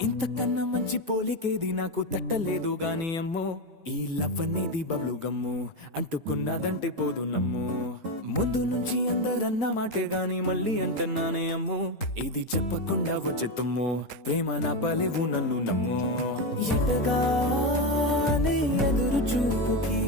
ఇంతకన్నా మంచి పోలికేది నాకు తట్టలేదు గాని అమ్మో, ఈ లవ్ అనేది బబ్లు గమ్ము, అంటుకున్నదంటే పోదు నమ్ము. ముందు నుంచి అందరన్న మాటే గాని మళ్ళీ అంటున్నానే అమ్ము, ఇది చెప్పకుండా వచ్చే తుమ్ము, ప్రేమ నా పలేవు నన్ను నమ్ము. ఎటగానే ఎదురు చూకి